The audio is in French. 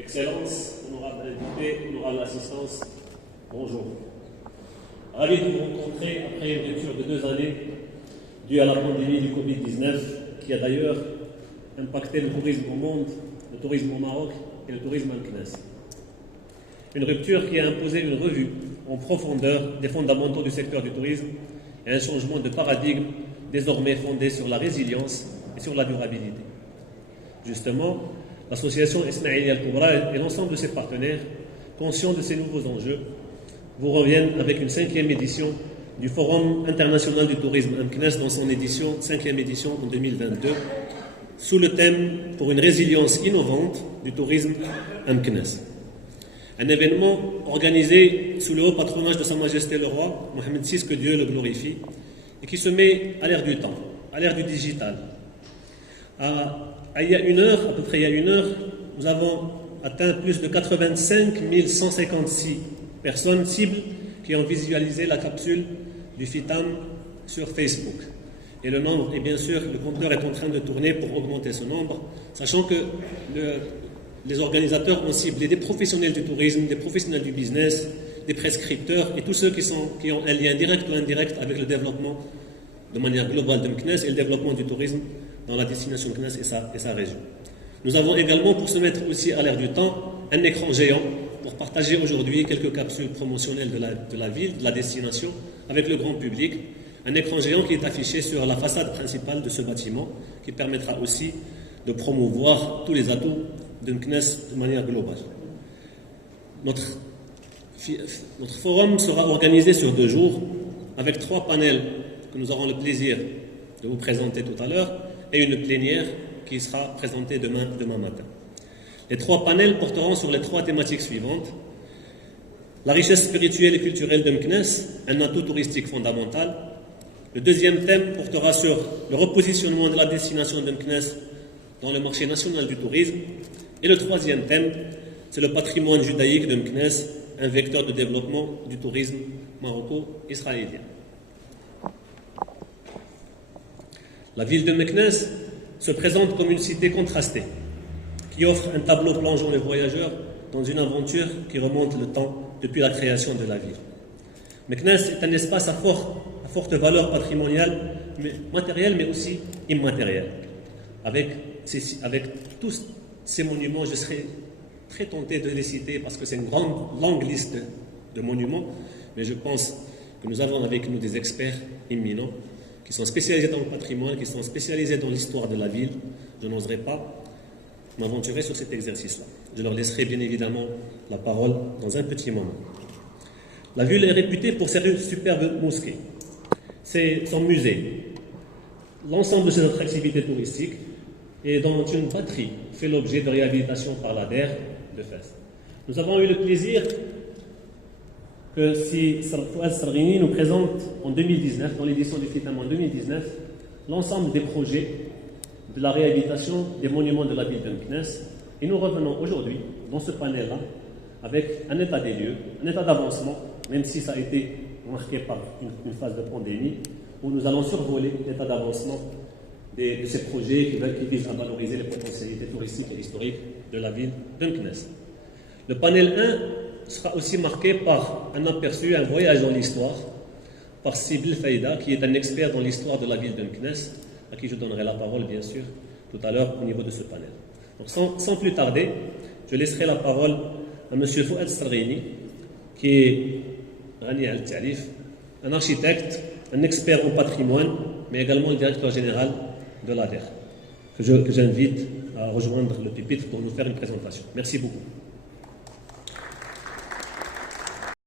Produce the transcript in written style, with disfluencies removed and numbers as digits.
Excellences, honorable invité, honorable assistance, bonjour. Ravi de vous rencontrer après une rupture de 2 années due à la pandémie du Covid-19 qui a d'ailleurs impacté le tourisme au monde, le tourisme au Maroc et le tourisme en CNES. Une rupture qui a imposé une revue en profondeur des fondamentaux du secteur du tourisme et un changement de paradigme désormais fondé sur la résilience et sur la durabilité. Justement, l'association Ismaïlia Al-Koubra et l'ensemble de ses partenaires, conscients de ces nouveaux enjeux, vous reviennent avec une 5e édition du Forum international du tourisme MCNES dans son 5e édition en 2022, sous le thème « Pour une résilience innovante du tourisme MCNES ». Un événement organisé sous le haut patronage de Sa Majesté le Roi, Mohamed VI, que Dieu le glorifie, et qui se met à l'ère du temps, à l'ère du digital. À peu près il y a une heure, nous avons atteint plus de 85 156 personnes cibles qui ont visualisé la capsule du FITAM sur Facebook. Et le nombre, et bien sûr, le compteur est en train de tourner pour augmenter ce nombre, sachant que les organisateurs ont ciblé des professionnels du tourisme, des professionnels du business, des prescripteurs et tous ceux qui ont un lien direct ou indirect avec le développement de manière globale de MCNES et le développement du tourisme dans la destination CNES et sa région. Nous avons également, pour se mettre aussi à l'ère du temps, un écran géant pour partager aujourd'hui quelques capsules promotionnelles de la ville, de la destination, avec le grand public. Un écran géant qui est affiché sur la façade principale de ce bâtiment, qui permettra aussi de promouvoir tous les atouts de MCNES de manière globale. Notre forum sera organisé sur 2 jours, avec 3 panels que nous aurons le plaisir de vous présenter tout à l'heure, et une plénière qui sera présentée demain matin. Les 3 panels porteront sur les 3 thématiques suivantes. La richesse spirituelle et culturelle de MCNES, un atout touristique fondamental. Le 2e thème portera sur le repositionnement de la destination de MCNES dans le marché national du tourisme. Et le 3e thème, c'est le patrimoine judaïque de MCNES, un vecteur de développement du tourisme maroco-israélien. La ville de MCNES se présente comme une cité contrastée, qui offre un tableau plongeant les voyageurs dans une aventure qui remonte le temps depuis la création de la ville. MCNES est un espace à forte valeur patrimoniale, matérielle mais aussi immatérielle. Avec tous ces monuments, je serais très tenté de les citer parce que c'est une longue liste de monuments, mais je pense que nous avons avec nous des experts éminents qui sont spécialisés dans le patrimoine, qui sont spécialisés dans l'histoire de la ville. Je n'oserais pas m'aventurer sur cet exercice-là. Je leur laisserai bien évidemment la parole dans un petit moment. La ville est réputée pour ses superbes mosquées, son musée, l'ensemble de ses autres activités touristiques et dont une batterie fait l'objet de réhabilitation par l'ADER de Fès. Nous avons eu le plaisir que si Fouad Sarghini nous présente en 2019, dans l'édition du FITAM en 2019, l'ensemble des projets de la réhabilitation des monuments de la ville de MCNES. Et nous revenons aujourd'hui, dans ce panel-là, avec un état des lieux, un état d'avancement, même si ça a été marqué par une phase de pandémie, où nous allons survoler l'état d'avancement de ces projets qui visent à valoriser les potentialités touristiques et historiques de la ville de MCNES. Le panel 1 sera aussi marqué par un aperçu, un voyage dans l'histoire, par Sibyl Faïda, qui est un expert dans l'histoire de la ville de MCNES, à qui je donnerai la parole, bien sûr, tout à l'heure au niveau de ce panel. Donc, sans plus tarder, je laisserai la parole à M. Fouad Sarghini, qui est Rani Al-Talif, un architecte, un expert en patrimoine, mais également le directeur général de l'ADER, que j'invite à rejoindre le pupitre pour nous faire une présentation. Merci beaucoup.